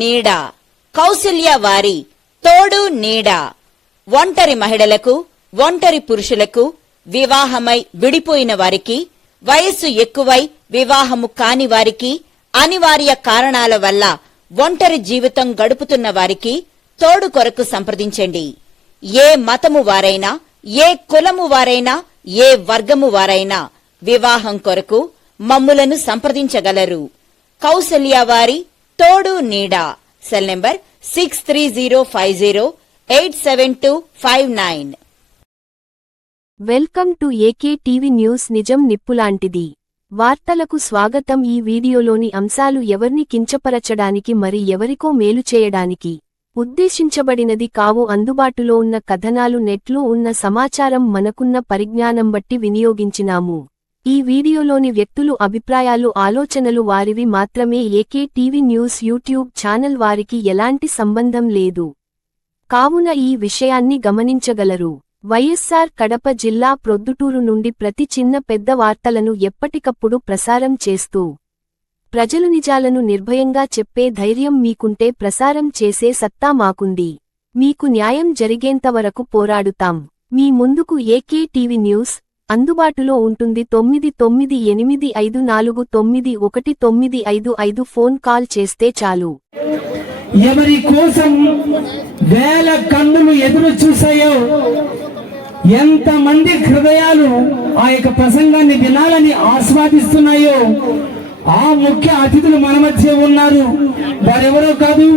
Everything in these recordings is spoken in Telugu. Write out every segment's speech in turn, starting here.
నీడ కౌసల్య వారి తోడు నీడ ఒంటరి మహిళలకు, ఒంటరి పురుషులకు, వివాహమై విడిపోయిన వారికి, వయస్సు ఎక్కువై వివాహము కాని వారికి, అనివార్య కారణాల వల్ల ఒంటరి జీవితం గడుపుతున్న వారికి తోడు కొరకు సంప్రదించండి. ఏ మతము వారైనా, ఏ కులము వారైనా, ఏ వర్గము వారైనా వివాహం కొరకు మమ్ములను సంప్రదించగలరు. కౌసల్య వారి తోడు నీడ. Cell number 6305087259. Welcome to AK TV news. నిజం నిప్పులాంటిది. వార్తలకు స్వాగతం. ఈ వీడియోలోని అంశాలు ఎవర్ని కించపరచడానికి మరి ఎవరికో మేలు చేయడానికి ఉద్దేశించబడినది కావు. అందుబాటులో ఉన్న కథనాలు, నెట్లో ఉన్న సమాచారం, మనకున్న పరిజ్ఞానం బట్టి వినియోగించినాము. ఈ వీడియోలోని వ్యక్తులు అభిప్రాయాలు, ఆలోచనలు వారివి మాత్రమే. AK TV news YouTube channel వారికి ఎలాంటి సంబంధం లేదు కావున ఈ విషయాన్ని గమనించగలరు. వైఎస్సార్ కడప జిల్లా ప్రొద్దుటూరు నుండి ప్రతి చిన్న పెద్ద వార్తలను ఎప్పటికప్పుడు ప్రసారం చేస్తూ ప్రజలు నిజాలను నిర్భయంగా చెప్పే ధైర్యం మీకుంటే ప్రసారం చేసే సత్తా మాకుంది. మీకు న్యాయం జరిగేంతవరకు పోరాడుతాం. మీ ముందుకు ఏకే టీవీ న్యూస్ అందుబాటులో ఉంటుంది. 9985491955 ఫోన్ కాల్ చేస్తే చాలు. ఎవరి కోసం వేల కన్నులు ఎదురు చూసాయో, ఎంతమంది హృదయాలు ఆ యొక్క ప్రసంగాన్ని వినాలని ఆస్వాదిస్తున్నాయో, ఆ ముఖ్య అతిథులు మన మధ్య ఉన్నారు. వారెవరో కాదు,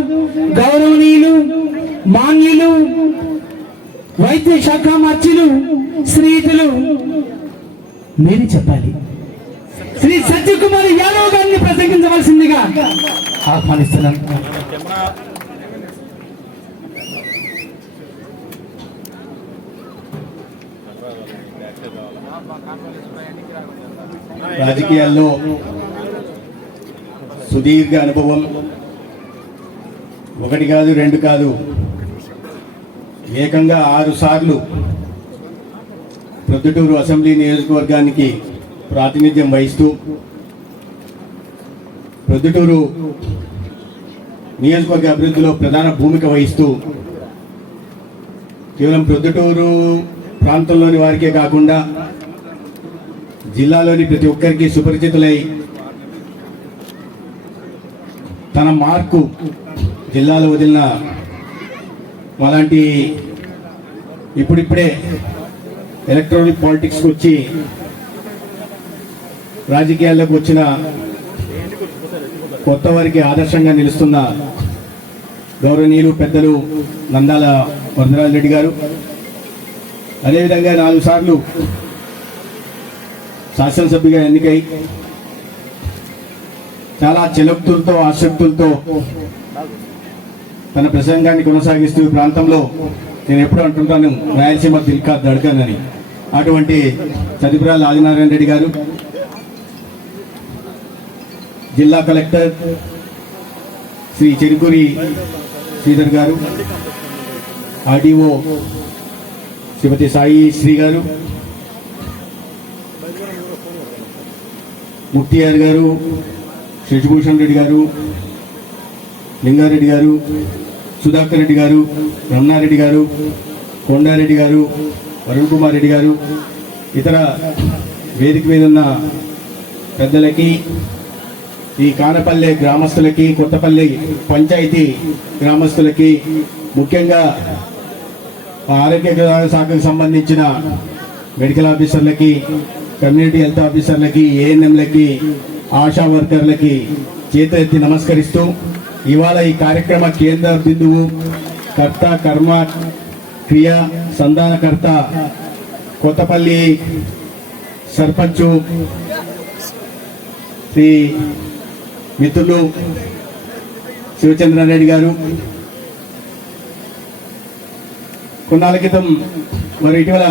గౌరవనీయులు, మాన్యులు, వైద్య శాఖ మంత్రులు, శ్రీయుతులు, మీరు చెప్పాలి, శ్రీ సత్యకుమార్ యాదవ్ గారిని ప్రసంగించవలసిందిగా ఆహ్వానిస్తున్నాం. రాజకీయాల్లో సుదీర్ఘ అనుభవం, ఒకటి కాదు, రెండు కాదు, ఏకంగా 6 సార్లు ప్రొద్దుటూరు అసెంబ్లీ నియోజకవర్గానికి ప్రాతినిధ్యం వహిస్తూ, ప్రొద్దుటూరు నియోజకవర్గ అభివృద్ధిలో ప్రధాన భూమిక వహిస్తూ, కేవలం ప్రొద్దుటూరు ప్రాంతంలోని వారికే కాకుండా జిల్లాలోని ప్రతి ఒక్కరికి సుపరిచితులై తన మార్కు జిల్లాలో వదిలిన అలాంటి ఇప్పుడిప్పుడే ఎలక్ట్రానిక్ పాలిటిక్స్కి వచ్చి రాజకీయాల్లోకి వచ్చిన కొత్త వారికి ఆదర్శంగా నిలుస్తున్న గౌరవనీయులు పెద్దలు నందాల వరదరాజు రెడ్డి గారు, అదేవిధంగా 4 సార్లు శాసనసభ్యుగా ఎన్నికై చాలా చెలక్తులతో, ఆసక్తులతో తన ప్రసంగాన్ని కొనసాగిస్తూ ఈ ప్రాంతంలో నేను ఎప్పుడు అంటుంటాను రాయలసీమ దిల్కా దడకన్ అని, అటువంటి చదిపురాల ఆదినారాయణ రెడ్డి గారు, జిల్లా కలెక్టర్ శ్రీ చెరుకూరి శ్రీధర్ గారు, ఆర్డీఓ శ్రీమతి సాయి శ్రీ గారు, ముక్తియార్ గారు, శశిభూషణ్ రెడ్డి గారు, లింగారెడ్డి గారు, సుధాకర్ రెడ్డి గారు, రమణారెడ్డి గారు, కొండారెడ్డి గారు, వరుణ్ కుమార్ రెడ్డి గారు, ఇతర వేదిక మీద ఉన్న పెద్దలకి, ఈ కానపల్లె గ్రామస్తులకి, కొత్తపల్లి పంచాయతీ గ్రామస్తులకి, ముఖ్యంగా ఆరోగ్య శాఖకు సంబంధించిన మెడికల్ ఆఫీసర్లకి, కమ్యూనిటీ హెల్త్ ఆఫీసర్లకి, ఏఎన్ఎంలకి, ఆశా వర్కర్లకి చేతులెత్తి నమస్కరిస్తూ, ఇవాళ ఈ కార్యక్రమ కేంద్ర బిందువు, కర్త, కర్మ, క్రియ, సంధానకర్త, కొత్తపల్లి సర్పంచు శ్రీ మిత్రులు శివచంద్రారెడ్డి గారు, కొన్నాళ్ళ క్రితం మరి ఇటీవల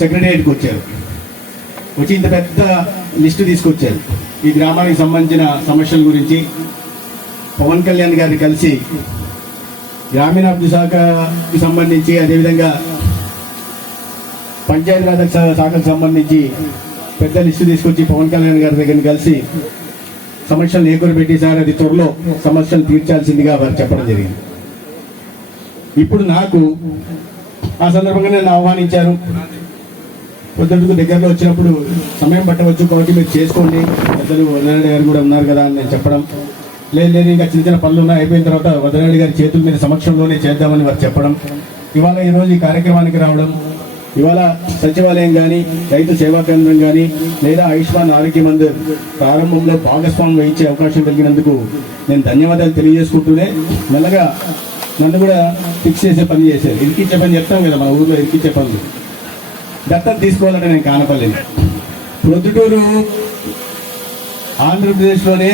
సెక్రటేరియట్కి వచ్చారు. వచ్చి ఇంత పెద్ద లిస్టు తీసుకొచ్చారు ఈ గ్రామానికి సంబంధించిన సమస్యల గురించి. పవన్ కళ్యాణ్ గారిని కలిసి గ్రామీణాభివృద్ధి శాఖకి సంబంధించి, అదేవిధంగా పంచాయతీరాజ్ శాఖకు సంబంధించి పెద్ద లిస్టు తీసుకొచ్చి పవన్ కళ్యాణ్ గారి దగ్గర కలిసి సమస్యలను ఏకూరబెట్టి సార్ అది త్వరలో సమస్యలు తీర్చాల్సిందిగా వారు చెప్పడం జరిగింది. ఇప్పుడు నాకు ఆ సందర్భంగా నన్ను ఆహ్వానించారు. పొద్దుటకు దగ్గరలో వచ్చినప్పుడు సమయం పట్టవచ్చు కాబట్టి మీరు చేసుకోండి, పెద్దలు వదనారెడ్డి గారు కూడా ఉన్నారు కదా అని నేను చెప్పడం, లేదు ఇంకా చిన్న చిన్న పనులు ఉన్నాయి, అయిపోయిన తర్వాత వదనారెడ్డి గారి చేతుల మీద సమక్షంలోనే చేద్దామని వారు చెప్పడం, ఇవాళ ఈరోజు ఈ కార్యక్రమానికి రావడం, ఇవాళ సచివాలయం కానీ రైతు సేవా కేంద్రం కానీ లేదా ఆయుష్మాన్ ఆరోగ్య మందిర్ ప్రారంభంలో భాగస్వామ్యం వహించే అవకాశం కలిగినందుకు నేను ధన్యవాదాలు తెలియజేసుకుంటూనే మెల్లగా నన్ను కూడా ఫిక్స్ చేసే పని చేశారు. ఇరికిచ్చే పని చెప్తాం కదా మన ఊర్లో, ఇరికిచ్చే పనులు దత్తత తీసుకోవాలంటే నేను కానపల్లిని. ప్రొద్దుటూరు ఆంధ్రప్రదేశ్లోనే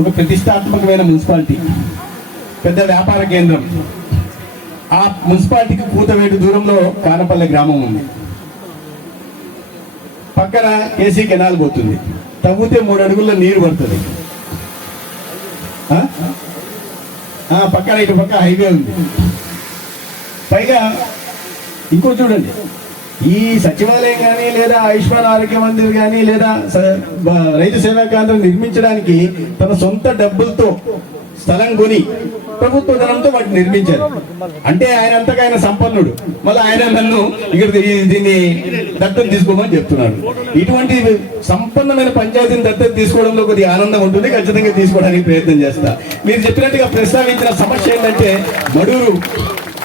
ఒక ప్రతిష్టాత్మకమైన మున్సిపాలిటీ, పెద్ద వ్యాపార కేంద్రం. ఆ మున్సిపాలిటీకి కూతవేటు దూరంలో కానపల్లె గ్రామం ఉంది. పక్కన కేసీ కెనాల్ పోతుంది, తవ్వితే 3 అడుగుల్లో నీరు పడుతుంది. పక్కన ఇటు పక్క హైవే ఉంది. పైగా ఇంకో చూడండి, ఈ సచివాలయం కానీ లేదా ఆయుష్మాన్ ఆరోగ్య మందిర్ కానీ లేదా రైతు సేవా కేంద్రం నిర్మించడానికి తన సొంత డబ్బులతో స్థలం కొని ప్రభుత్వ ధనంతో వాటిని నిర్మించారు. అంటే ఆయన అంతగా ఆయన సంపన్నుడు, మళ్ళీ ఆయన నన్ను ఇక్కడ దీన్ని దత్తత తీసుకోమని చెప్తున్నాడు. ఇటువంటి సంపన్నమైన పంచాయతీని దత్తత తీసుకోవడంలో కొద్దిగా ఆనందం ఉంటుంది, ఖచ్చితంగా తీసుకోవడానికి ప్రయత్నం చేస్తా. మీరు చెప్పినట్టుగా ప్రస్తావించిన సమస్య ఏంటంటే మడూరు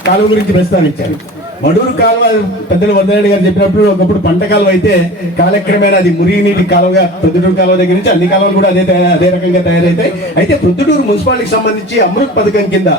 కాలువ గురించి ప్రస్తావించారు. మడూరు కాలువ పెద్దలు వదనారెడ్డి గారు చెప్పినప్పుడు ఒకప్పుడు పంట కాలువ అయితే కాలక్రమేణా అది మురిగినీటి కాలువగా ప్రొద్దుటూరు కాలువ దగ్గర నుంచి అన్ని కాలువలు కూడా అదే రకంగా తయారైతాయి. అయితే ప్రొద్దుటూరు మున్సిపాలిటీకి సంబంధించి అమృత్ పథకం కింద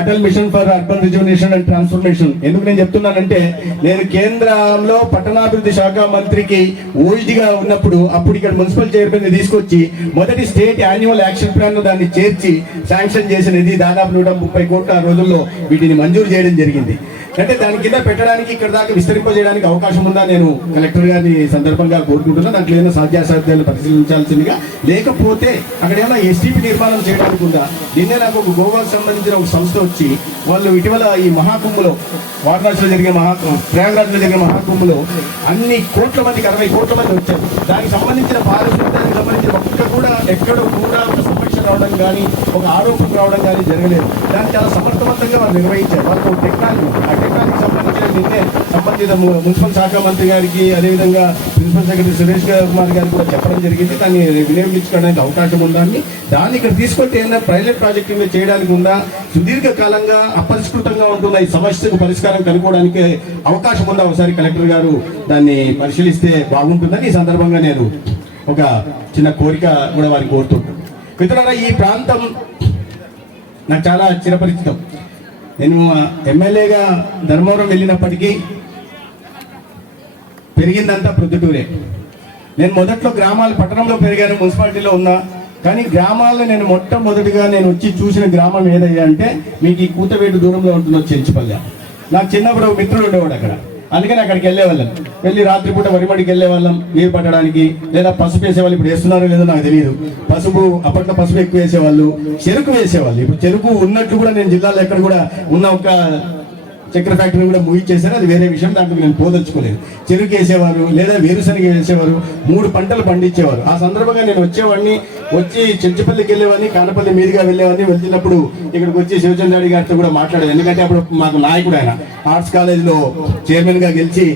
Atal mission for urban reservation and transformation ఎందుకు నేను చెప్తున్నానంటే, నేను కేంద్రంలో పట్టణాభివృద్ధి శాఖ మంత్రికి ఓయిడీగా ఉన్నప్పుడు అప్పుడు ఇక్కడ మున్సిపల్ చైర్మన్ తీసుకొచ్చి మొదటి స్టేట్ యాన్యువల్ యాక్షన్ ప్లాన్ దాన్ని చేర్చి శాంక్షన్ చేసినది దాదాపు 130 కోట్ల ఆ రోజుల్లో వీటిని మంజూరు చేయడం జరిగింది. అంటే దాని కింద పెట్టడానికి ఇక్కడ దాకా విస్తరింపజేయడానికి అవకాశం ఉందా నేను కలెక్టర్ గారిని సందర్భంగా కోరుకుంటున్నా. దాంట్లో ఏమైనా సాధ్యాసాధ్యాలు పరిశీలించాల్సిందిగా, లేకపోతే అక్కడ ఏమైనా ఎస్టీపీ నిర్మాణం చేయడానికి ఉందా. నిన్నే నాకు ఒక గోవాకు సంబంధించిన ఒక సంస్థ వచ్చి వాళ్ళు ఇటీవల ఈ మహాకుంభలో వారణాసిలో జరిగే ప్రయాగరాజ్లో జరిగిన మహాకుంభలో అన్ని కోట్ల మందికి 60 కోట్ల మంది వచ్చారు. దానికి సంబంధించిన పారిశుద్ధ్యానికి సంబంధించిన ఒక్క కూడా ఎక్కడ కూడా ఒక సమస్య రావడం కానీ ఒక ఆరోపణ రావడం కానీ జరగలేదు. దాన్ని చాలా సమర్థవంతంగా వాళ్ళు నిర్వహించారు. వాళ్ళకు టెక్నాలజీ సంబంధించిన నిన్నే సంబంధిత మున్సిపల్ శాఖ మంత్రి గారికి అదేవిధంగా ప్రిన్సిపల్ సెక్రటరీ సురేష్ కుమార్ గారికి కూడా చెప్పడం జరిగింది. దాన్ని వినియోగించుకోవడానికి అవకాశం ఉందా అని. దాన్ని ఇక్కడ తీసుకొస్తే ఏదైనా ప్రైవేట్ ప్రాజెక్ట్ మీద చేయడానికి ఉందా, సుదీర్ఘకాలంగా అపరిష్కృతంగా ఉంటున్న ఈ సమస్యకు పరిష్కారం కనుక్కోవడానికి అవకాశం ఉందా, ఒకసారి కలెక్టర్ గారు దాన్ని పరిశీలిస్తే బాగుంటుందని ఈ సందర్భంగా నేను ఒక చిన్న కోరిక కూడా వారికి కోరుతుంటాను. మిత్రులారా, ఈ ప్రాంతం నాకు చాలా చిరపరిచితం. నేను ఎమ్మెల్యేగా ధర్మవరం వెళ్ళినప్పటికీ పెరిగిందంతా ప్రొద్దుటూరే. నేను మొదట్లో గ్రామాలు పట్టణంలో పెరిగాను, మున్సిపాలిటీలో ఉన్నా. కానీ గ్రామాల్లో నేను మొట్టమొదటిగా నేను వచ్చి చూసిన గ్రామం ఏదయ్యా అంటే మీకు ఈ కూతవేటు దూరంలో ఉంటున్న చెంచుపల్లె. నాకు చిన్నప్పుడు మిత్రుడు ఉండేవాడు అక్కడ, అందుకని అక్కడికి వెళ్ళేవాళ్ళం. వెళ్ళి రాత్రిపూట వరిమడికి వెళ్ళేవాళ్ళం నీరు పట్టడానికి, లేదా పసుపు వేసేవాళ్ళు. ఇప్పుడు వేస్తున్నారో లేదో నాకు తెలియదు. పసుపు అప్పట్లో పసుపు ఎక్కువ వేసేవాళ్ళు, చెరుకు వేసేవాళ్ళు. ఇప్పుడు చెరుకు ఉన్నట్టు కూడా నేను జిల్లాలో ఎక్కడ కూడా ఉన్న ఒక చక్కెర ఫ్యాక్టరీ కూడా ముగిచ్చేసారు, అది వేరే విషయం, దాంట్లో నేను పోదలుచుకోలేదు. చెరుకు వేసేవారు లేదా వేరుశనగ వేసేవారు, 3 పంటలు పండించేవారు. ఆ సందర్భంగా నేను వచ్చి చెంచుపల్లికి వెళ్ళేవాడిని, కానపల్లి మీదుగా వెళ్ళేవాడిని. వెళ్తున్నప్పుడు ఇక్కడికి వచ్చి శివచంద్రాడి గారితో కూడా మాట్లాడేది. ఎందుకంటే అప్పుడు మాకు నాయకుడు ఆయన ఆర్ట్స్ కాలేజ్లో చైర్మన్ గా గెలిచి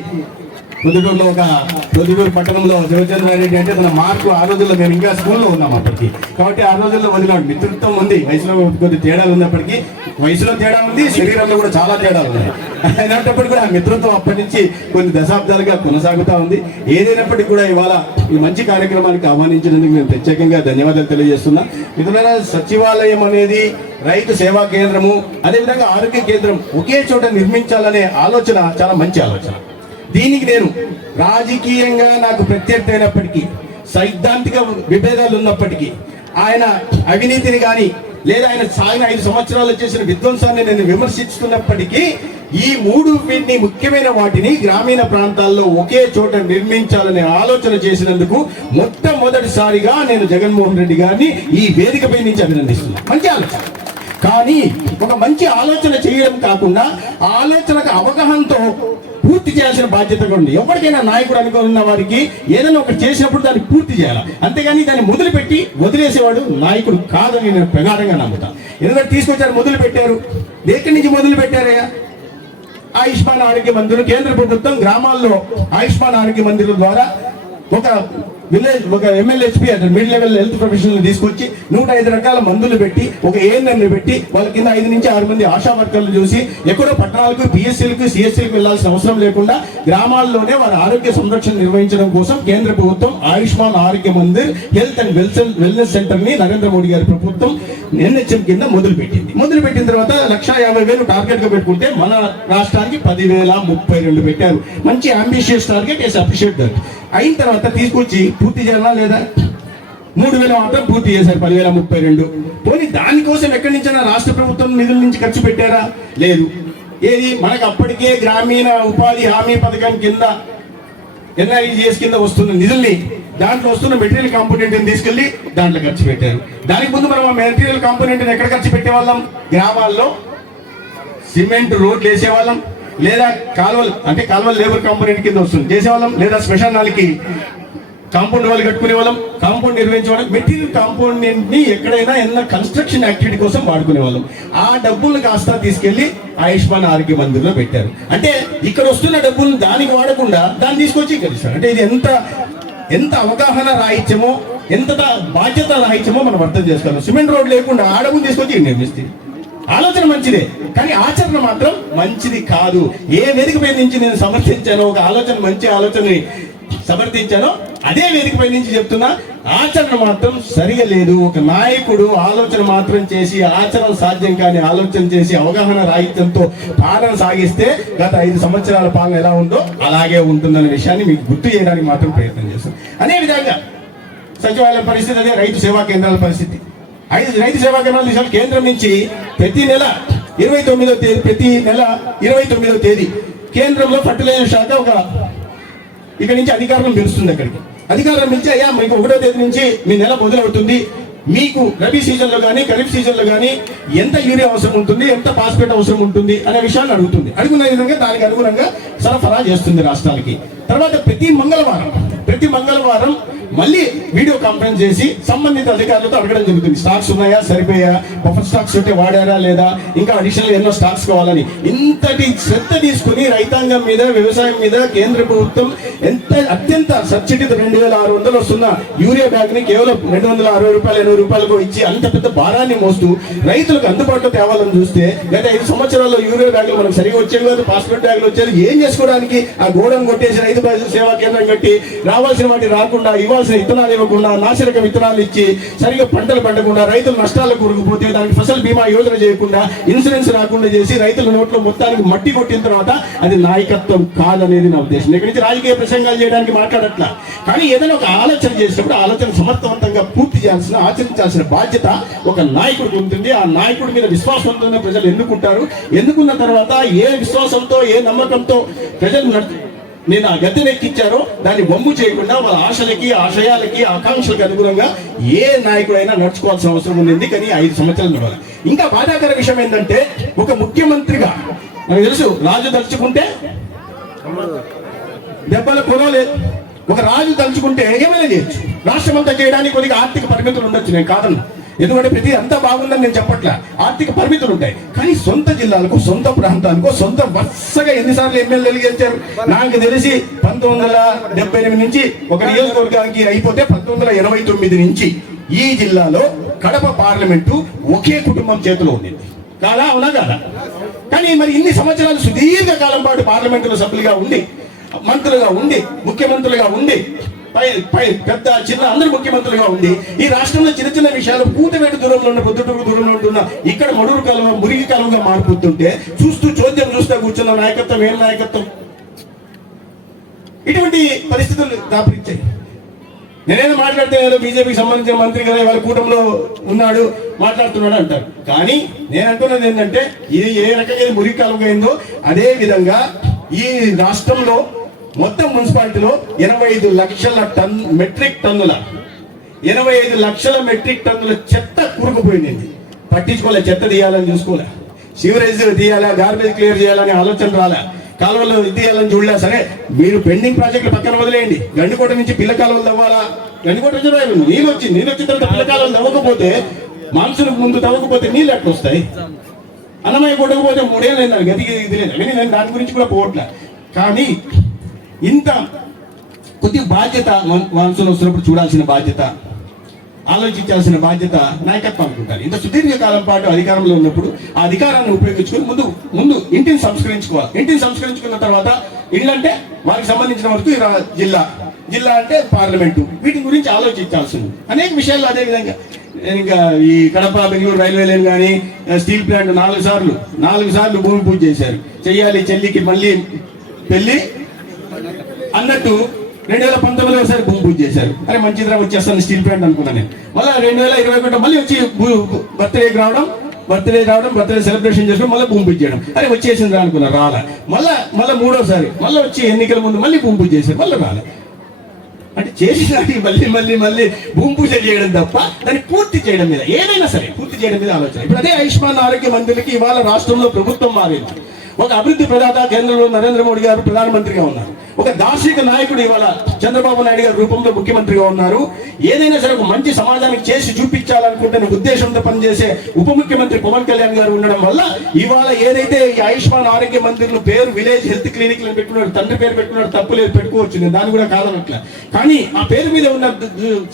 ప్రొద్దుటూరు పట్టణంలో శివచంద్రారెడ్డి అంటే తన మార్కు ఆ రోజుల్లో మేము ఇంకా స్కూల్లో ఉన్నాం అప్పటికి. కాబట్టి ఆ రోజుల్లో వదిలినాడు. మిత్రుత్వం ఉంది, వయసులో కొద్ది తేడాలు ఉన్నప్పటికీ, వయసులో తేడా ఉంది, శరీరంలో కూడా చాలా తేడాలు ఉన్నాయి. అయినప్పటికీ కూడా ఆ మిత్రుత్వం అప్పటి నుంచి కొన్ని దశాబ్దాలుగా కొనసాగుతూ ఉంది. ఏదైనప్పటికీ కూడా ఇవాళ ఈ మంచి కార్యక్రమానికి ఆహ్వానించినందుకు నేను ప్రత్యేకంగా ధన్యవాదాలు తెలియజేస్తున్నా. మిత్రులారా, సచివాలయం అనేది రైతు సేవా కేంద్రము అదేవిధంగా ఆరోగ్య కేంద్రం ఒకే చోట నిర్మించాలనే ఆలోచన చాలా మంచి ఆలోచన. దీనికి నేను రాజకీయంగా నాకు ప్రత్యర్థి అయినప్పటికీ, సైద్ధాంతిక విభేదాలు ఉన్నప్పటికీ, ఆయన అవినీతిని కానీ లేదా ఆయన సాగిన 5 సంవత్సరాలు చేసిన విధ్వంసాన్ని నేను విమర్శిస్తున్నప్పటికీ, ఈ 3 ముఖ్యమైన వాటిని గ్రామీణ ప్రాంతాల్లో ఒకే చోట నిర్మించాలనే ఆలోచన చేసినందుకు మొట్టమొదటిసారిగా నేను జగన్మోహన్ రెడ్డి గారిని ఈ వేదికపై నుంచి అభినందిస్తున్నాను. మంచి ఆలోచన. కానీ ఒక మంచి ఆలోచన చేయడం కాకుండా ఆ ఆలోచనకు అవగాహనతో పూర్తి చేయాల్సిన బాధ్యత కూడా ఉంది. ఎవరికైనా నాయకుడు అనుకున్న వారికి ఏదైనా ఒకటి చేసినప్పుడు దాన్ని పూర్తి చేయాలి, అంతేగాని దాన్ని మొదలుపెట్టి వదిలేసేవాడు నాయకుడు కాదని నేను ప్రగాఢంగా నమ్ముతా. ఎందుకంటే తీసుకొచ్చారు, మొదలు పెట్టారు. ఎక్కడి నుంచి మొదలు పెట్టారయ్యా? ఆయుష్మాన్ ఆరోగ్య మందిరం. కేంద్ర ప్రభుత్వం గ్రామాల్లో ఆయుష్మాన్ ఆరోగ్య మందిరం ద్వారా ఒక MLHP అంటే మిడ్ లెవెల్ హెల్త్ ప్రొఫెషనల్ తీసుకొచ్చి 105 రకాల మందులు పెట్టి ఒక ఏఎన్ఎంని పెట్టి వాళ్ళ కింద 5 నుంచి 6 మంది ఆశా వర్కర్లు చూసి ఎక్కడో పట్టణాలకు PSCలకు CSCలకు వెళ్లాల్సిన అవసరం లేకుండా గ్రామాల్లోనే వారి ఆరోగ్య సంరక్షణ నిర్వహించడం కోసం కేంద్ర ప్రభుత్వం ఆయుష్మాన్ ఆరోగ్య Mandir health and wellness centre ని నరేంద్ర మోడీ గారి ప్రభుత్వం NHM కింద మొదలుపెట్టిన తర్వాత 1,50,000 టార్గెట్ గా పెట్టుకుంటే మన రాష్ట్రానికి 10,032 పెట్టారు. మంచి ambitious target, yes appreciate that. అయిన తర్వాత తీసుకొచ్చి పూర్తి చేయాలా లేదా? 3,000 మాత్రం పూర్తి చేశారు, 10,032. పోనీ దానికోసం ఎక్కడి నుంచైనా రాష్ట్ర ప్రభుత్వం నిధుల నుంచి ఖర్చు పెట్టారా? లేదు. ఏది మనకు అప్పటికే గ్రామీణ ఉపాధి హామీ పథకం కింద NREGS కింద వస్తున్న నిధుల్ని, దాంట్లో వస్తున్న మెటీరియల్ కాంపోనెంట్ తీసుకెళ్లి దాంట్లో ఖర్చు పెట్టారు. దానికి ముందు మనం ఆ మెటీరియల్ కాంపోనెంట్ ఎక్కడ ఖర్చు పెట్టేవాళ్ళం? గ్రామాల్లో సిమెంట్ రోడ్లు వేసేవాళ్ళం, లేదా కాలువలు లేబర్ కాంపోనెంట్ కింద వస్తుంది చేసేవాళ్ళం, లేదా స్పెషల్ నాలకి కాంపౌండ్ వాళ్ళు కట్టుకునే వాళ్ళం, కాంపౌండ్ నిర్వహించేవాళ్ళం. మెటీరియల్ కాంపోనెంట్ ని ఎక్కడైనా ఏదైనా కన్స్ట్రక్షన్ యాక్టివిటీ కోసం వాడుకునే వాళ్ళం. ఆ డబ్బులు కాస్త తీసుకెళ్లి ఆయుష్మాన్ ఆరోగ్య మందిర్లో పెట్టారు. అంటే ఇక్కడ వస్తున్న డబ్బులు దానికి వాడకుండా దాన్ని తీసుకొచ్చి ఇక్కడ ఇస్తారు. అంటే ఇది ఎంత అవగాహన రాహిత్యమో, ఎంత బాధ్యత రాహిత్యమో మనం అర్థం చేసుకోవాలి. సిమెంట్ రోడ్ లేకుండా ఆ డబ్బులు తీసుకొచ్చి ఇక్కడ నిర్మిస్తే ఆలోచన మంచిదే, కానీ ఆచరణ మాత్రం మంచిది కాదు. ఏ వేదికపై నుంచి నేను సమర్థించానో, ఒక ఆలోచన మంచి ఆలోచనని సమర్థించానో అదే వేదికపై నుంచి చెప్తున్నా, ఆచరణ మాత్రం సరిగా లేదు. ఒక నాయకుడు ఆలోచన మాత్రం చేసి ఆచరణ సాధ్యం కాని ఆలోచన చేసి అవగాహన రాహిత్యంతో పాలన సాగిస్తే గత 5 సంవత్సరాల పాలన ఎలా ఉందో అలాగే ఉంటుందనే విషయాన్ని మీకు గుర్తు చేయడానికి మాత్రం ప్రయత్నం చేస్తాం. అదే విధంగా సచివాలయం పరిస్థితి, అదే రైతు సేవా కేంద్రాల పరిస్థితి. రైతు సేవా కేంద్రాలు కేంద్రం నుంచి ప్రతి నెల 29వ తేదీ కేంద్రంలో ఫర్టిలైజర్ శాఖ ఇక్కడి నుంచి అధికారులను పిలుస్తుంది. అక్కడికి అధికారులను పిలిచి, అయ్యా మీకు 1వ తేదీ నుంచి మీ నెల మొదలవుతుంది, మీకు రబీ సీజన్ లో కానీ ఖరీఫ్ సీజన్ లో కానీ ఎంత యూరియా అవసరం ఉంటుంది, ఎంత ఫాస్ఫేట్ అవసరం ఉంటుంది అనే విషయాన్ని అడుగుతుంది. అడుగున్న విధంగా దానికి అనుగుణంగా సరఫరా చేస్తుంది రాష్ట్రాలకి. తర్వాత ప్రతి మంగళవారం మళ్ళీ వీడియో కాన్ఫరెన్స్ చేసి సంబంధిత అధికారులతో అడగడం జరుగుతుంది. స్టాక్స్ ఉన్నాయా, సరిపోయా, బఫర్ స్టాక్స్ ఉంటే వాడారా లేదా, ఇంకా అడిషనల్ ఎన్నో స్టాక్స్ కావాలని. ఇంతటి శ్రద్ధ తీసుకుని రైతాంగం మీద, వ్యవసాయం మీద కేంద్ర ప్రభుత్వం అత్యంత సబ్సిడీతో 2,600 వస్తున్న యూరియా బ్యాగ్ ని కేవలం 260 రూపాయలు 80 రూపాయలకు ఇచ్చి అంత పెద్ద భారాన్ని మోస్తూ రైతులకు అందుబాటులో తేవాలని చూస్తే గత 5 సంవత్సరాల్లో యూరియా బ్యాగులు మనకు సరిగా వచ్చేవి కాదు, ఫాస్ఫేట్ బ్యాగులు వచ్చేది. ఏం చేసుకోవడానికి? ఆ గోడను కొట్టేసి రైతు సేవా కేంద్రం కట్టి రావాల్సిన వాటి రాకుండా, ఇవ్వాల్సిన విత్తనాలు ఇవ్వకుండా, నాశనక విత్తనాలు ఇచ్చి సరిగా పంటలు పండకుండా, రైతులు నష్టాలకు కూరుకుపోతే దానికి ఫసల్ బీమా యోజన చేయకుండా, ఇన్సూరెన్స్ రాకుండా చేసి రైతుల నోట్లో మొత్తానికి మట్టి కొట్టిన తర్వాత అది నాయకత్వం కాదనేది నా ఉద్దేశం. ఇక్కడి నుంచి రాజకీయ ప్రసంగాలు చేయడానికి మాట్లాడట్లా, కానీ ఏదైనా ఒక ఆలోచన చేసినప్పుడు ఆలోచన సమర్థవంతంగా పూర్తి చేయాల్సిన, ఆచరించాల్సిన బాధ్యత ఒక నాయకుడికి ఉంటుంది. ఆ నాయకుడి మీద విశ్వాసంతోనే ప్రజలు ఎన్నుకున్న తర్వాత ఏ విశ్వాసంతో, ఏ నమ్మకంతో ప్రజలు నేను ఆ గద్దెనెక్కిచ్చారో దాన్ని వమ్ము చేయకుండా వాళ్ళ ఆశలకి, ఆశయాలకి, ఆకాంక్షలకు అనుగుణంగా ఏ నాయకుడైనా నడుచుకోవాల్సిన అవసరం ఉంది. కానీ 5 సంవత్సరాలు నడవాలి. ఇంకా బాధాకర విషయం ఏంటంటే, ఒక ముఖ్యమంత్రిగా మనకు తెలుసు, రాజు తలుచుకుంటే దెబ్బల కొనలేదు. ఒక రాజు తలుచుకుంటే ఏమైనా చేయొచ్చు. రాష్ట్రం అంతా చేయడానికి కొద్దిగా ఆర్థిక పరిమితులు ఉండొచ్చు, నేను కాదన్నా. ఎందుకంటే ప్రతి అంతా బాగుందని నేను చెప్పట్లా, ఆర్థిక పరిమితులు ఉంటాయి. కానీ సొంత జిల్లాలకు, సొంత ప్రాంతాలకు, సొంత వరుసగా ఎన్నిసార్లు ఎమ్మెల్యేలు గెలిచారు? నాకు తెలిసి 1978 నుంచి ఒక నియోజకవర్గానికి అయిపోతే 1989 నుంచి ఈ జిల్లాలో కడప పార్లమెంటు ఒకే కుటుంబం చేతిలో ఉంది. కాదా? అవునా కాదా? కానీ మరి ఇన్ని సంవత్సరాలు సుదీర్ఘ కాలం పాటు పార్లమెంటులో సభ్యులుగా ఉండి, మంత్రులుగా ఉండి, ముఖ్యమంత్రులుగా ఉండి, పెద్ద చిన్న అందరు ముఖ్యమంత్రులుగా ఉండి ఈ రాష్ట్రంలో చిన్న చిన్న విషయాలు కూతవేటు దూరంలో ఉన్న, పొద్దుటూరు దూరంలో ఉంటున్న ఇక్కడ మడురు కాలువ, మురిగి కాలువగా మారిపోతుంటే చూస్తూ చోద్యం చూస్తూ కూర్చున్న నాయకత్వం ఏం నాయకత్వం? ఇటువంటి పరిస్థితులు దాపరించాయి. నేనేదో మాట్లాడితే ఏదో బీజేపీకి సంబంధించిన మంత్రి కదా, వాళ్ళ కూటమిలో ఉన్నాడు, మాట్లాడుతున్నాడు అంటారు. కానీ నేను అంటున్నది ఏంటంటే, ఇది ఏ రకంగా మురిగి కాలువగా అయిందో అదే విధంగా ఈ రాష్ట్రంలో మొత్తం మున్సిపాలిటీలో 85 లక్షల మెట్రిక్ టన్నుల చెత్త కూరుకుపోయింది. పట్టించుకోలే, చెత్త తీయాలని చూసుకోలే, సివరేజ్ తీయాలా, గార్బేజ్ క్లియర్ చేయాలని ఆలోచన రాలే, కాలువలు తీయాలని చూడలే. సరే మీరు పెండింగ్ ప్రాజెక్టులు పక్కన వదిలేయండి, గండికోట నుంచి పిల్ల కాలువలు తవ్వాలా, గండికోట రిజర్వాయర్ నీళ్ళు వచ్చిన తర్వాత పిల్ల కాలువలు తవ్వకపోతే, మాన్సూన్ ముందు తవ్వకపోతే నీళ్ళు ఎట్లా వస్తాయి? అన్నమయ్య కొట్టకపోతే 3 ఏళ్ళు అయింది గతికి ఇది లేదు. కానీ నేను దాని గురించి కూడా పోవట్లే. కానీ ఇంత కొద్దిగా బాధ్యత మాన్సూన్ వస్తున్నప్పుడు చూడాల్సిన బాధ్యత, ఆలోచించాల్సిన బాధ్యత నాయకత్వం అనుకుంటారు. ఇంత సుదీర్ఘ కాలం పాటు అధికారంలో ఉన్నప్పుడు ఆ అధికారాన్ని ఉపయోగించుకొని ముందు ఇంటిని సంస్కరించుకోవాలి. ఇంటిని సంస్కరించుకున్న తర్వాత ఇళ్ళంటే వారికి సంబంధించిన వరకు జిల్లా అంటే పార్లమెంటు, వీటి గురించి ఆలోచించాల్సింది అనేక విషయాలు. అదే విధంగా ఇంకా ఈ కడప బెంగళూరు రైల్వే లైన్ కానీ స్టీల్ ప్లాంట్ 4 సార్లు భూమి పూజ చేశారు. చెయ్యాలి చెల్లికి మళ్ళీ పెళ్లి అన్నట్టు 2019లో ఒకసారి భూమి పూజ చేశారు. అరే మంచిదిరా వచ్చేస్తాను స్టీల్ ప్లాంట్ అనుకున్నాను నేను. మళ్ళీ 2021 మళ్ళీ వచ్చి బర్త్డే సెలబ్రేషన్ చేసుకోవడం, మళ్ళీ భూమి పూజ చేయడం. అరే వచ్చేసిందిరా అనుకున్నా, రాలే. మళ్ళీ 3వసారి మళ్ళీ వచ్చి ఎన్నికల ముందు మళ్ళీ భూమి పూజ చేశారు, మళ్ళీ రాలే. అంటే చేసినది మళ్ళీ భూమి పూజ చేయడం తప్ప దాన్ని పూర్తి చేయడం మీద, ఏదైనా సరే పూర్తి చేయడం మీద ఆలోచన. ఇప్పుడు అదే ఆయుష్మాన్ ఆరోగ్య మందిర్లకి ఇవాళ రాష్ట్రంలో ప్రభుత్వం మారింది. ఒక అభివృద్ధి ప్రదాత కేంద్రంలో నరేంద్ర మోడీ గారు ప్రధానమంత్రిగా ఉన్నారు. ఒక దార్శనిక నాయకుడు ఇవాళ చంద్రబాబు నాయుడు గారి రూపంలో ముఖ్యమంత్రిగా ఉన్నారు. ఏదైనా సరే ఒక మంచి సమాజానికి చేసి చూపించాలనుకుంటున్న ఉద్దేశంతో పనిచేసే ఉప ముఖ్యమంత్రి పవన్ కళ్యాణ్ గారు ఉండడం వల్ల ఇవాళ ఏదైతే ఈ ఆయుష్మాన్ ఆరోగ్య మందిర్లు పేరు విలేజ్ హెల్త్ క్లినిక్ పెట్టుకున్నాడు, తండ్రి పేరు పెట్టుకున్నాడు, తప్పు లేదు, పెట్టుకోవచ్చు, నేను దాన్ని కూడా కాదనట్లే. కానీ ఆ పేరు మీద ఉన్న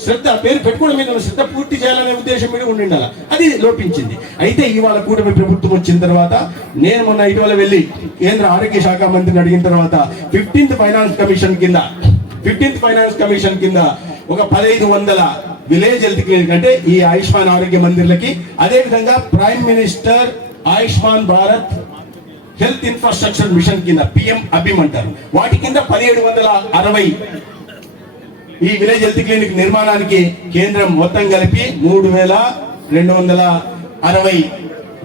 శ్రద్ధ, ఆ పేరు పెట్టుకోవడం మీద ఉన్న శ్రద్ధ పూర్తి చేయాలనే ఉద్దేశం మీద ఉండాల, అది లోపించింది. అయితే ఇవాళ కూటమి ప్రభుత్వం వచ్చిన తర్వాత నేను మొన్న ఇటీవల వెళ్ళి కేంద్ర ఆరోగ్య శాఖ మంత్రిని అడిగిన తర్వాత 15th ఫైనాన్స్ కమిషన్ కింద ఒక 1500 విలేజ్ హెల్త్ క్లినిక్ అంటే ఈ ఆయుష్మాన్ ఆరోగ్య మందిర్లకి, అదే విధంగా prime minister Ayushman Bharat health infrastructure machine కింద పిఎం అభిమ్ అంటారు, వాటి కింద 1760 ఈ విలేజ్ హెల్త్ క్లినిక్ నిర్మాణానికి కేంద్రం మొత్తం కలిపి 3260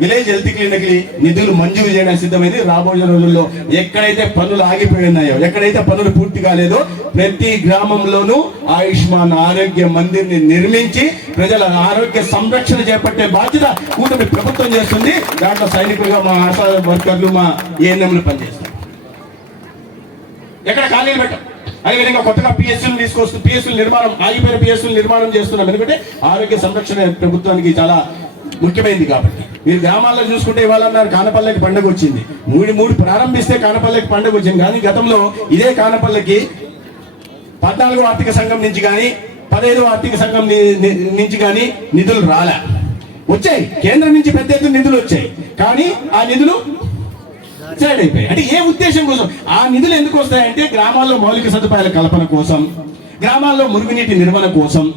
విలేజ్ హెల్త్ క్లినిక్ నిధులు మంజూరు చేయడానికి సిద్ధమైంది. రాబోయే రోజుల్లో ఎక్కడైతే పనులు ఆగిపోయినాయో, ఎక్కడైతే పనులు పూర్తి కాలేదో ప్రతి గ్రామంలోనూ ఆయుష్మాన్ ఆరోగ్య మందిర్ని నిర్మించి ప్రజల ఆరోగ్య సంరక్షణ చేపట్టే బాధ్యత కూటమి ప్రభుత్వం చేస్తుంది. దాంట్లో సైనికులుగా మా ఆశా వర్కర్లు, మా ఏఎన్ఎంలు పనిచేస్తారు. ఎక్కడ ఖాళీలు పెట్టం. అదేవిధంగా కొత్తగా పిఎస్సీలు తీసుకొస్తూ ఆగిపోయిన పిఎస్సీలు నిర్మాణం చేస్తున్నాం. ఎందుకంటే ఆరోగ్య సంరక్షణ ప్రభుత్వానికి చాలా ముఖ్యమైనది కాబట్టి. మీరు గ్రామాల్లో చూసుకుంటే ఇవాళ కానపల్లెకి పండుగ వచ్చింది, 3 ప్రారంభిస్తే కానపల్లెకి పండుగ వచ్చింది. కానీ గతంలో ఇదే కానపల్లెకి 14వ ఆర్థిక సంఘం నుంచి కానీ 15వ ఆర్థిక సంఘం నుంచి కానీ నిధులు రాలే. వచ్చాయి, కేంద్రం నుంచి పెద్ద ఎత్తున నిధులు వచ్చాయి, కానీ ఆ నిధులు సైడ్ అయిపోయాయి. అంటే ఏ ఉద్దేశం కోసం ఆ నిధులు ఎందుకు వస్తాయంటే గ్రామాల్లో మౌలిక సదుపాయాల కల్పన కోసం, గ్రామాల్లో మురుగునీటి నిర్వహణ కోసం,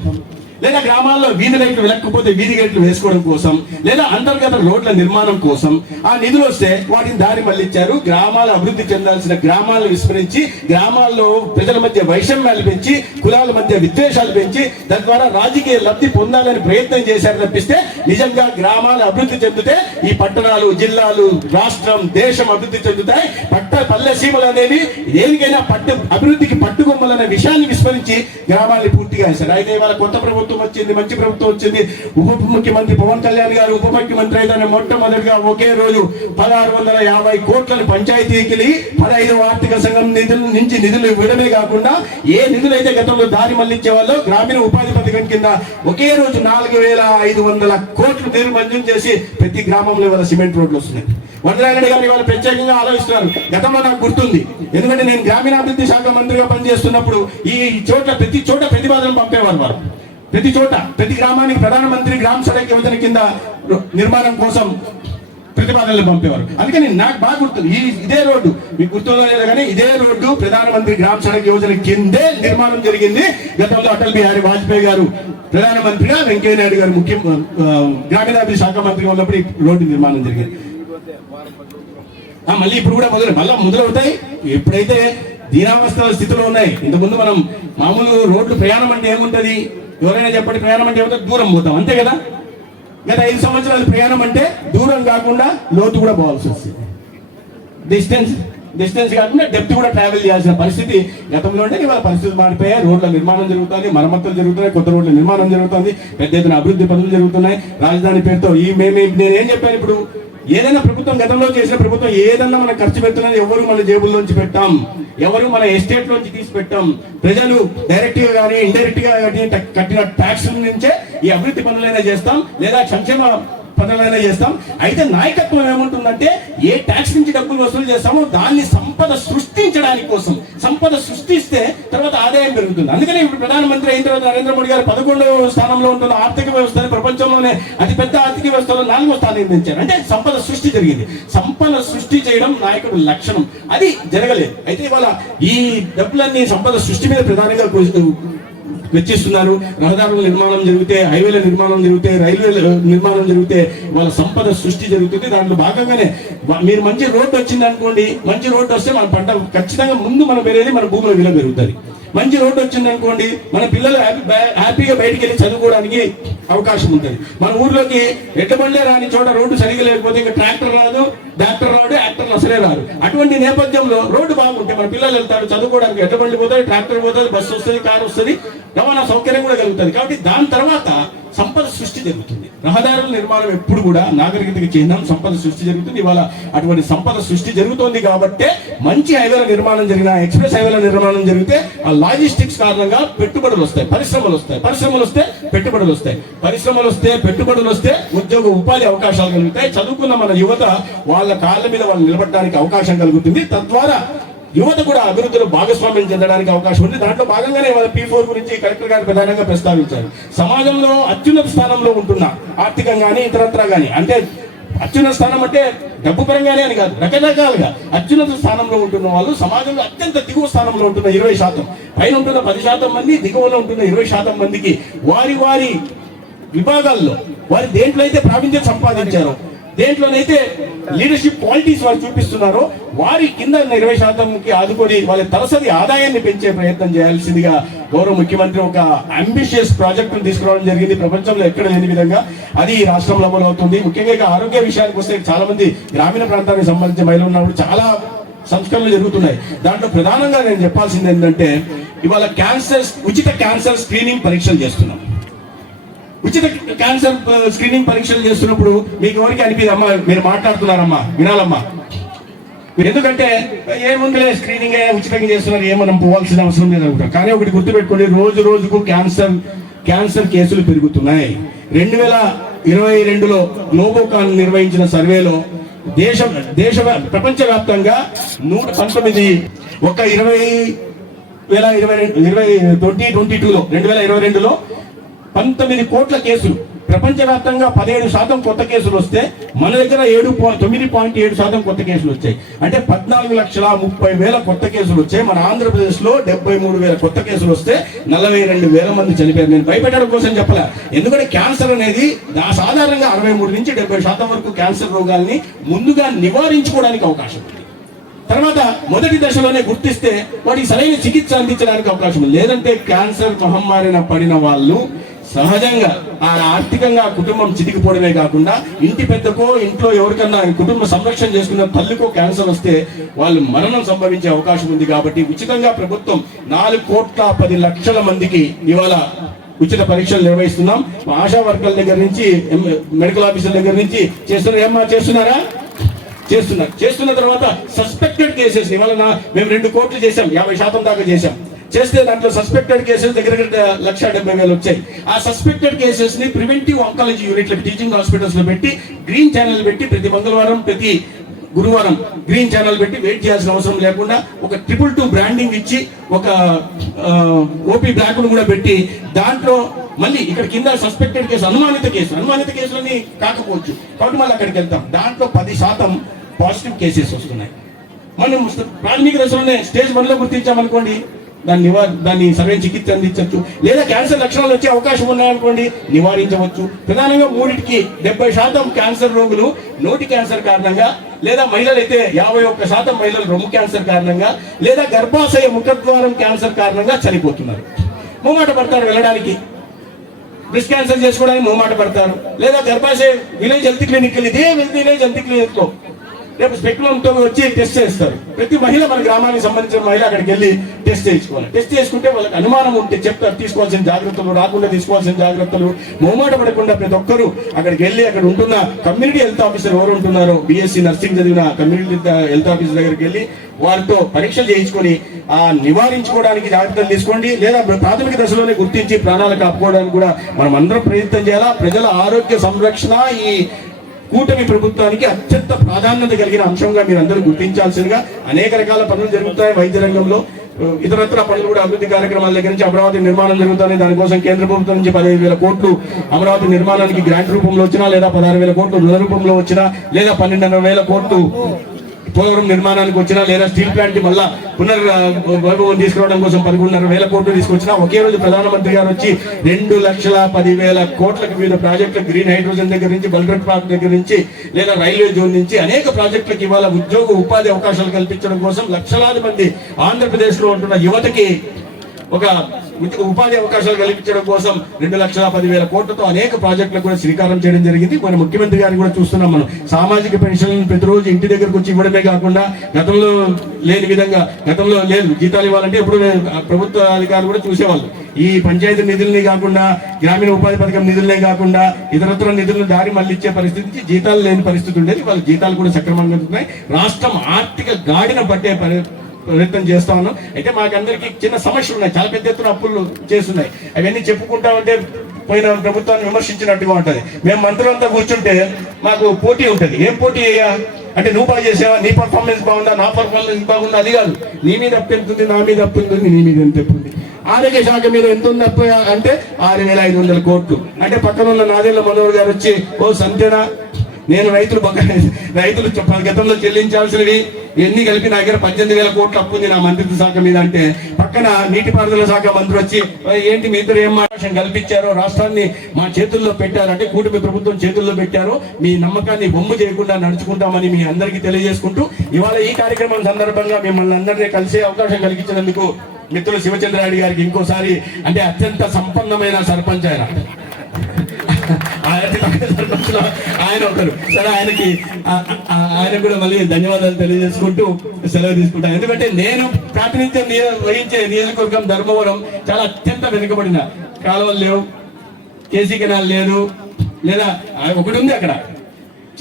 లేదా గ్రామాల్లో వీధి లైట్లు వెలక్కపోతే వీధి గేట్లు వేసుకోవడం కోసం, లేదా అంతర్గత రోడ్ల నిర్మాణం కోసం ఆ నిధులు వస్తే వాటిని దారి మళ్లించారు. గ్రామాలు అభివృద్ధి చెందాల్సిన గ్రామాలను విస్మరించి గ్రామాల్లో ప్రజల మధ్య వైషమ్యాలు పెంచి, కులాల మధ్య విద్వేషాలు పెంచి తద్వారా రాజకీయ లబ్ధి పొందాలని ప్రయత్నం చేశారు తప్పిస్తే నిజంగా గ్రామాలు అభివృద్ధి చెందితే ఈ పట్టణాలు, జిల్లాలు, రాష్ట్రం, దేశం అభివృద్ధి చెందుతాయి. పల్లె సీమలు అనేవి దేనికైనా అభివృద్ధికి పట్టుకొమ్మలనే విషయాన్ని విస్మరించి గ్రామాన్ని పూర్తిగా వేశారు. అయితే ఇవాళ కొత్త ప్రభుత్వం వచ్చింది, మంచి ప్రభుత్వం వచ్చింది. ఉప ముఖ్యమంత్రి పవన్ కళ్యాణ్ గారు ఉప ముఖ్యమంత్రి అయితే మొట్టమొదటిగా ఒకే రోజు 1650 కోట్లను పంచాయతీకి 15వ ఆర్థిక సంఘం నుంచి నిధులు ఇవ్వడమే కాకుండా ఏ నిధులైతే గతంలో దారి మళ్లించే వాళ్ళు గ్రామీణ ఉపాధి పథకం కింద ఒకే రోజు 4500 కోట్లు నిధులు మంజూరు చేసి ప్రతి గ్రామంలో ఇవాళ సిమెంట్ రోడ్లు వస్తున్నాయి. వనరారెడ్డి గారు ఇవాళ ప్రత్యేకంగా ఆలోచిస్తున్నారు. గతంలో నాకు గుర్తుంది, ఎందుకంటే నేను గ్రామీణాభివృద్ధి శాఖ మంత్రిగా పనిచేస్తున్నప్పుడు ప్రతి చోట ప్రతిపాదన పంపేవారు వారు. ప్రతి చోట, ప్రతి గ్రామానికి ప్రధానమంత్రి గ్రామ సడక్ యోజన కింద నిర్మాణం కోసం ప్రతిపాదనలు పంపేవారు. అందుకని నాకు బాగా గుర్తుంది, ఇదే రోడ్డు మీకు గుర్తుందో లేదో కానీ ఇదే రోడ్డు ప్రధానమంత్రి గ్రామ సడక్ యోజన కిందే నిర్మాణం జరిగింది. గతంలో అటల్ బిహారీ వాజ్పేయి గారు ప్రధానమంత్రిగా, వెంకయ్య నాయుడు గారు గ్రామీణాభివృద్ధి శాఖ మంత్రిగా ఉన్నప్పుడు ఈ రోడ్డు నిర్మాణం జరిగింది. మళ్ళీ ఇప్పుడు కూడా మొదలవుతాయి. ఎప్పుడైతే దీనావస్థ స్థితిలో ఉన్నాయి. ఇంతకుముందు మనం మామూలు రోడ్లు ప్రయాణం అంటే ఏముంటది, ఎవరైనా చెప్పండి, ప్రయాణం అంటే ఏముంటుంది, దూరం పోతాం అంతే కదా. గత 5 సంవత్సరాలు ప్రయాణం అంటే దూరం కాకుండా లోతు కూడా పోవాల్సి వస్తుంది. డిస్టెన్స్ డిస్టెన్స్ కాకుండా డెప్త్ కూడా ట్రావెల్ చేయాల్సిన పరిస్థితి గతంలో ఉంటే ఇవాళ పరిస్థితులు మారిపోయాయి. రోడ్ల నిర్మాణం జరుగుతుంది, మరమ్మతులు జరుగుతున్నాయి, కొత్త రోడ్ల నిర్మాణం జరుగుతుంది, పెద్ద ఎత్తున అభివృద్ధి పనులు జరుగుతున్నాయి. రాజధాని పేరుతో నేనేం చెప్పాను, ఇప్పుడు ఏదైనా ప్రభుత్వం గతంలో చేసిన ప్రభుత్వం ఏదన్నా మనం ఖర్చు పెడుతున్నది ఎవరు మన జేబుల్లోంచి పెట్టాం, ఎవరు మన ఎస్టేట్ లోంచి తీసి పెట్టాం. ప్రజలు డైరెక్ట్ గా కానీ ఇండైరెక్ట్ గా కానీ కట్టిన ట్యాక్స్ నుంచే ఈ అభివృద్ధి పనులైనా చేస్తాం, లేదా సంక్షేమ పనులైనా చేస్తాం. అయితే నాయకత్వం ఏముంటుందంటే ఏ ట్యాక్స్ నుంచి డబ్బులు వసూలు చేస్తామో దాన్ని సంపద సృష్టించడానికి కోసం, సంపద సృష్టిస్తే తర్వాత ఆదాయం పెరుగుతుంది. అందుకని ఇప్పుడు ప్రధానమంత్రి అయిన తర్వాత నరేంద్ర మోడీ గారు 11వ స్థానంలో ఉంటున్న ఆర్థిక వ్యవస్థని ప్రపంచంలోనే అతిపెద్ద ఆర్థిక వ్యవస్థలో 4వ స్థానం పెంచారు. అంటే సంపద సృష్టి జరిగింది. సంపద సృష్టి చేయడం నాయకుడు లక్షణం, అది జరగలేదు. అయితే ఇవాళ ఈ డబ్బులన్నీ సంపద సృష్టి మీద ప్రధానంగా వెచ్చిస్తున్నారు. రహదారుల నిర్మాణం జరిగితే, హైవేల నిర్మాణం జరిగితే, రైల్వే నిర్మాణం జరిగితే వాళ్ళ సంపద సృష్టి జరుగుతుంది. దాంట్లో భాగంగానే మీరు మంచి రోడ్డు వచ్చింది అనుకోండి, మంచి రోడ్డు వస్తే మన పంట ఖచ్చితంగా ముందు మనం పెరిగేది మన భూమిలో విలువ పెరుగుతుంది. మంచి రోడ్డు వచ్చింది అనుకోండి, మన పిల్లలు హ్యాపీగా బయటికి వెళ్ళి చదువుకోవడానికి అవకాశం ఉంటుంది. మన ఊర్లోకి ఎడ్లబండే రాని చోట రోడ్డు సరిగా లేకపోతే ఇంకా ట్రాక్టర్ రాదు, డాక్టర్ రాడు, యాక్టర్లు అసలే రాదు. అటువంటి నేపథ్యంలో రోడ్డు బాగుంటే మన పిల్లలు వెళ్తారు చదువుకోవడానికి, ఎడ్లబండి పోతుంది, ట్రాక్టర్ పోతుంది, బస్సు వస్తుంది, కారు వస్తుంది, రవాణా సౌకర్యం కూడా కలుగుతుంది. కాబట్టి దాని తర్వాత సంపద సృష్టి జరుగుతుంది. రహదారుల నిర్మాణం ఎప్పుడు కూడా నాగరికతకి చిహ్నం, సంపద సృష్టి జరుగుతుంది. ఇవాళ అటువంటి సంపద సృష్టి జరుగుతోంది కాబట్టే మంచి హైవేల నిర్మాణం జరిగిన, ఎక్స్ప్రెస్ హైవేల నిర్మాణం జరిగితే ఆ లాజిస్టిక్స్ కారణంగా పెట్టుబడులు వస్తాయి, పరిశ్రమలు వస్తాయి, పరిశ్రమలు వస్తే పెట్టుబడులు వస్తాయి, పరిశ్రమలు వస్తే పెట్టుబడులు వస్తే ఉద్యోగ ఉపాధి అవకాశాలు కలుగుతాయి. చదువుకున్న మన యువత వాళ్ళ కాళ్ళ మీద వాళ్ళు నిలబడడానికి అవకాశం కలుగుతుంది. తద్వారా యువత కూడా అభివృద్ధిలో భాగస్వామ్యం చెందడానికి అవకాశం ఉంది. దాంట్లో భాగంగానే వాళ్ళ P4 గురించి కలెక్టర్ గారు ప్రధానంగా ప్రస్తావించారు. సమాజంలో అత్యున్నత స్థానంలో ఉంటున్న, ఆర్థికంగా కానీ ఇతరత్రా కానీ, అంటే అత్యున్నత స్థానం అంటే డబ్బు పరంగానే అని కాదు, రకరకాలుగా అత్యున్నత స్థానంలో ఉంటున్న వాళ్ళు సమాజంలో అత్యంత దిగువ స్థానంలో ఉంటున్న 20%, పైన ఉంటున్న 10% మంది, దిగువలో ఉంటున్న 20% మందికి వారి వారి విభాగాల్లో వారి దేంట్లో అయితే ప్రావీణ్యం సంపాదించారో, దేంట్లోనైతే లీడర్షిప్ క్వాలిటీస్ వారు చూపిస్తున్నారో వారి కింద 20%కి ఆదుకొని వాళ్ళ తలసరి ఆదాయాన్ని పెంచే ప్రయత్నం చేయాల్సిందిగా గౌరవ ముఖ్యమంత్రి ఒక అంబిషియస్ ప్రాజెక్టును తీసుకురావడం జరిగింది. ప్రపంచంలో ఎక్కడ లేని విధంగా అది ఈ రాష్ట్రంలో అమలవుతుంది. ముఖ్యంగా ఆరోగ్య విషయానికి వస్తే చాలా మంది గ్రామీణ ప్రాంతానికి సంబంధించిన మహిళలు ఉన్నప్పుడు చాలా సంస్కరణలు జరుగుతున్నాయి. దాంట్లో ప్రధానంగా నేను చెప్పాల్సింది ఏంటంటే ఇవాళ ఉచిత క్యాన్సర్ స్క్రీనింగ్ పరీక్షలు చేస్తున్నాం. ఉచిత క్యాన్సర్ స్క్రీనింగ్ పరీక్షలు చేస్తున్నప్పుడు మీకు ఎవరికి అనిపిదమ్మా, మీరు మాట్లాడుతున్నారమ్మా, వినాలమ్మా, ఎందుకంటే ఏముందిలే స్క్రీనింగ్ ఉచితంగా చేస్తున్నారు, ఏమనం పోవాల్సిన అవసరం లేదు అనుకుంటాం. కానీ ఒకటి గుర్తుపెట్టుకోండి, రోజు రోజుకు క్యాన్సర్ కేసులు పెరుగుతున్నాయి. 2022లో గ్లోబోకాన్ నిర్వహించిన సర్వేలో ప్రపంచవ్యాప్తంగా 119 ఒక 2022లో 19 కోట్ల కేసులు, ప్రపంచవ్యాప్తంగా 17% కొత్త కేసులు వస్తే మన దగ్గర 9.7% కొత్త కేసులు వచ్చాయి. అంటే 14,30,000 కొత్త కేసులు వచ్చాయి. మన ఆంధ్రప్రదేశ్ లో 73,000 కొత్త కేసులు వస్తే 42,000 మంది చనిపోయారు. నేను భయపెట్టడం కోసం చెప్పలే, ఎందుకంటే క్యాన్సర్ అనేది సాధారణంగా 63 నుంచి 70% వరకు క్యాన్సర్ రోగాల్ని ముందుగా నివారించుకోవడానికి అవకాశం ఉంది. తర్వాత మొదటి దశలోనే గుర్తిస్తే వాటికి సరైన చికిత్స అందించడానికి అవకాశం ఉంది. లేదంటే క్యాన్సర్ మహమ్మారిన పడిన వాళ్ళు సహజంగా ఆర్థికంగా కుటుంబం చితికిపోవడమే కాకుండా ఇంటి పెద్దకో ఇంట్లో ఎవరికన్నా కుటుంబ సంరక్షణ చేసుకున్న తల్లికో క్యాన్సర్ వస్తే వాళ్ళు మరణం సంభవించే అవకాశం ఉంది. కాబట్టి ఉచితంగా ప్రభుత్వం 4,10,00,000 మందికి ఇవాళ ఉచిత పరీక్షలు నిర్వహిస్తున్నాం. ఆశా వర్కర్ల దగ్గర నుంచి మెడికల్ ఆఫీసర్ల దగ్గర నుంచి చేస్తున్నారా? చేస్తున్న తర్వాత సస్పెక్టెడ్ కేసెస్ ఇవాళ మేము 2 కోట్లు చేశాం, 50% దాకా చేస్తే దాంట్లో సస్పెక్టెడ్ కేసెస్ దగ్గర 1,70,000 వచ్చాయి. ఆ సస్పెక్టెడ్ కేసెస్ ని ప్రివెంటివ్ ఆంకాలజీ యూనిట్లు టీచింగ్ హాస్పిటల్స్ లో పెట్టి గ్రీన్ ఛానల్ పెట్టి ప్రతి మంగళవారం ప్రతి గురువారం గ్రీన్ ఛానల్ పెట్టి వెయిట్ చేయాల్సిన అవసరం లేకుండా ఒక 222 బ్రాండింగ్ ఇచ్చి ఒక ఓపీ బ్లాక్ ను కూడా పెట్టి దాంట్లో మళ్ళీ ఇక్కడ కింద సస్పెక్టెడ్ కేసు అనుమానిత కేసులని కాకపోవచ్చు కాబట్టి మళ్ళీ అక్కడికి వెళ్తాం. దాంట్లో 10% పాజిటివ్ కేసెస్ వస్తున్నాయి. మనం ప్రాథమిక దశలోనే స్టేజ్ 1లో గుర్తించామనుకోండి, దాన్ని సరైన చికిత్స అందించవచ్చు. లేదా క్యాన్సర్ లక్షణాలు వచ్చే అవకాశం ఉన్నాయనుకోండి, నివారించవచ్చు. ప్రధానంగా 3కి 70% క్యాన్సర్ రోగులు నోటి క్యాన్సర్ కారణంగా, లేదా మహిళలైతే 51% మహిళలు రొమ్ము క్యాన్సర్ కారణంగా, లేదా గర్భాశయ ముఖద్వారం క్యాన్సర్ కారణంగా చనిపోతున్నారు. మొహమాట పడతారు వెళ్ళడానికి, బ్రెస్ట్ క్యాన్సర్ చేసుకోవడానికి మొహమాట పడతారు. లేదా గర్భాశయ విలేజ్ హెల్త్ క్లినిక్ ఇదే విలేజ్ హెల్త్ క్లినిక్ లో రేపు స్పెక్యులంతో వచ్చి టెస్ట్ చేస్తారు. ప్రతి మహిళ మన గ్రామానికి సంబంధించిన మహిళ అక్కడికి వెళ్ళి టెస్ట్ చేయించుకోవాలి. టెస్ట్ చేసుకుంటే వాళ్ళకి అనుమానం ఉంటే చెప్తారు తీసుకోవాల్సిన జాగ్రత్తలు, రాకుండా తీసుకోవాల్సిన జాగ్రత్తలు. మొహమాట పడకుండా ప్రతి ఒక్కరూ అక్కడికి వెళ్ళి అక్కడ ఉంటున్న కమ్యూనిటీ హెల్త్ ఆఫీసర్ ఎవరు ఉంటున్నారో, బీఎస్సీ నర్సింగ్ చదివిన కమ్యూనిటీ హెల్త్ ఆఫీసర్ దగ్గరికి వెళ్ళి వారితో పరీక్షలు చేయించుకొని నివారించుకోవడానికి జాగ్రత్తలు తీసుకోండి. లేదా ప్రాథమిక దశలోనే గుర్తించి ప్రాణాలు కాపాడుకోవడానికి కూడా మనం అందరం ప్రయత్నం చేయాలా. ప్రజల ఆరోగ్య సంరక్షణ ఈ కూటమి ప్రభుత్వానికి అత్యంత ప్రాధాన్యత కలిగిన అంశంగా మీరు అందరూ గుర్తించాల్సిందిగా. అనేక రకాల పనులు జరుగుతాయి వైద్య రంగంలో, ఇతరత్ర పనులు కూడా అభివృద్ధి కార్యక్రమాల దగ్గర నుంచి అమరావతి నిర్మాణం జరుగుతుంది. దానికోసం కేంద్ర ప్రభుత్వం నుంచి 15,000 కోట్లు అమరావతి నిర్మాణానికి గ్రాంట్ రూపంలో వచ్చినా, లేదా 16,000 కోట్లు రుణ రూపంలో వచ్చినా, లేదా 12,500 కోట్లు పోలవరం నిర్మాణానికి వచ్చినా, లేదా స్టీల్ ప్లాంట్ మళ్ళా పునర్వైభవం తీసుకురావడం కోసం 11,500 కోట్లు తీసుకొచ్చినా, ఒకే రోజు ప్రధానమంత్రి గారు వచ్చి 2,10,000 కోట్లకు వివిధ ప్రాజెక్టులకు, గ్రీన్ హైడ్రోజన్ దగ్గర నుంచి, బల్గట్ పార్క్ దగ్గర నుంచి, లేదా రైల్వే జోన్ నుంచి అనేక ప్రాజెక్టులకు ఇవాళ ఉపాధి అవకాశాలు కల్పించడం కోసం లక్షలాది మంది ఆంధ్రప్రదేశ్ లో ఉంటున్న యువతకి ఒక ఉపాధి అవకాశాలు కల్పించడం కోసం 2,10,000 కోట్లతో అనేక ప్రాజెక్టులకు కూడా శ్రీకారం చేయడం జరిగింది. మన ముఖ్యమంత్రి గారిని కూడా చూస్తున్నాం మనం. సామాజిక పెన్షన్ ప్రతిరోజు ఇంటి దగ్గరకు వచ్చి ఇవ్వడమే కాకుండా, గతంలో లేని విధంగా, గతంలో లేదు జీతాలు ఇవ్వాలంటే ఇప్పుడు ప్రభుత్వ అధికారులు కూడా చూసేవాళ్ళు. ఈ పంచాయతీ నిధుల్ని కాకుండా, గ్రామీణ ఉపాధి పథకం నిధులనే కాకుండా ఇతరత్ర నిధులను దారి మళ్ళిచ్చే పరిస్థితి, జీతాలు లేని పరిస్థితి ఉండేది. వాళ్ళ జీతాలు కూడా సక్రమంగా ఉన్నాయి. రాష్ట్రం ఆర్థిక గాడిన పట్టే ప్రయత్నం చేస్తా ఉన్నాం. అయితే మాకందరికి చిన్న సమస్యలు ఉన్నాయి, చాలా పెద్ద ఎత్తున అప్పులు చేస్తున్నాయి. అవన్నీ చెప్పుకుంటా ఉంటే పోయిన ప్రభుత్వాన్ని విమర్శించినట్టుగా ఉంటది. మేము మంత్రులంతా కూర్చుంటే మాకు పోటీ ఉంటది. ఏం పోటీ అయ్యా అంటే, నువ్వు బాగా చేసావా, నీ పర్ఫార్మెన్స్ బాగుందా, నా పర్ఫార్మెన్స్ బాగుందా, అది కాదు. నీ మీద అప్పు ఎంత ఉంది, నా మీద అప్పు ఎంత ఉంది, నీ మీద ఎంత అప్పు ఉంది. ఆరోగ్య శాఖ మీద ఎంత ఉంది అప్పు అంటే 6,500 కోట్లు. అంటే పక్కన ఉన్న నాదేళ్ల మనోహర్ గారు వచ్చి, ఓ సంతేనా, నేను రైతులు గతంలో చెల్లించాల్సినవి ఎన్ని కలిపి నా దగ్గర 18,000 కోట్లు అప్పు ఉంది నా మంత్రిత్వ శాఖ మీద అంటే, పక్కన నీటిపారుదల శాఖ మంత్రి వచ్చి, ఏంటి మీ ఇద్దరు ఏం అవకాశం కల్పించారో, రాష్ట్రాన్ని మా చేతుల్లో పెట్టారు అంటే, కూటమి ప్రభుత్వం చేతుల్లో పెట్టారో, మీ నమ్మకాన్ని బొమ్ము చేయకుండా నడుచుకుంటామని మీ అందరికీ తెలియజేసుకుంటూ, ఇవాళ ఈ కార్యక్రమం సందర్భంగా మిమ్మల్ని అందరినీ కలిసే అవకాశం కలిగించినందుకు మిత్రులు శివచంద్రారెడ్డి గారికి ఇంకోసారి, అంటే అత్యంత సంపన్నమైన సర్పంచ్ ఆయన ఒకరు, సరే ఆయన కూడా మళ్ళీ ధన్యవాదాలు తెలియజేసుకుంటూ సెలవు తీసుకుంటాను. ఎందుకంటే నేను ప్రాతినిధ్యం వహించే నియోజకవర్గం ధర్మవరం చాలా అత్యంత వెనుకబడిన, కాలువలు లేవు, కేసీ కెనాల్ లేదు, లేదా ఒకటి ఉంది అక్కడ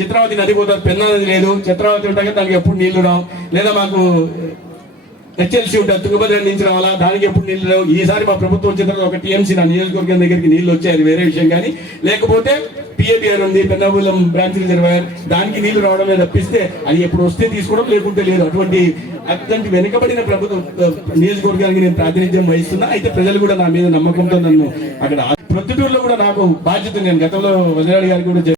చిత్రావతి నది పోతుంది, పెన్నా నది లేదు. చిత్రావతి ఉంటాక దానికి ఎప్పుడు నీళ్లు రావు, లేదా మాకు హెచ్ఎల్సీ ఉంటుంది, తుంగభద్ర నుంచి రావాలా, దానికి ఎప్పుడు నీళ్లు లేవు. ఈసారి మా ప్రభుత్వం వచ్చిన తర్వాత ఒక టీఎంసీ నా నియోజకవర్గం దగ్గరికి నీళ్లు వచ్చాయి, అది వేరే విషయం. కానీ లేకపోతే పిఏబిఆర్ ఉంది, పెన్నాబులం బ్రాంచ్ రిజర్వాయర్, దానికి నీళ్లు రావడమే తప్పిస్తే అది ఎప్పుడు వస్తే తీసుకోవడం, లేకుంటే లేదు. అటువంటి వెనుకబడిన ప్రభుత్వం నియోజకవర్గానికి నేను ప్రాతినిధ్యం వహిస్తున్నా. అయితే ప్రజలు కూడా నా మీద నమ్మకంతో నన్ను అక్కడ ప్రొద్దుటూరులో కూడా నాకు బాధ్యత, నేను గతంలో వజరాడి గారికి కూడా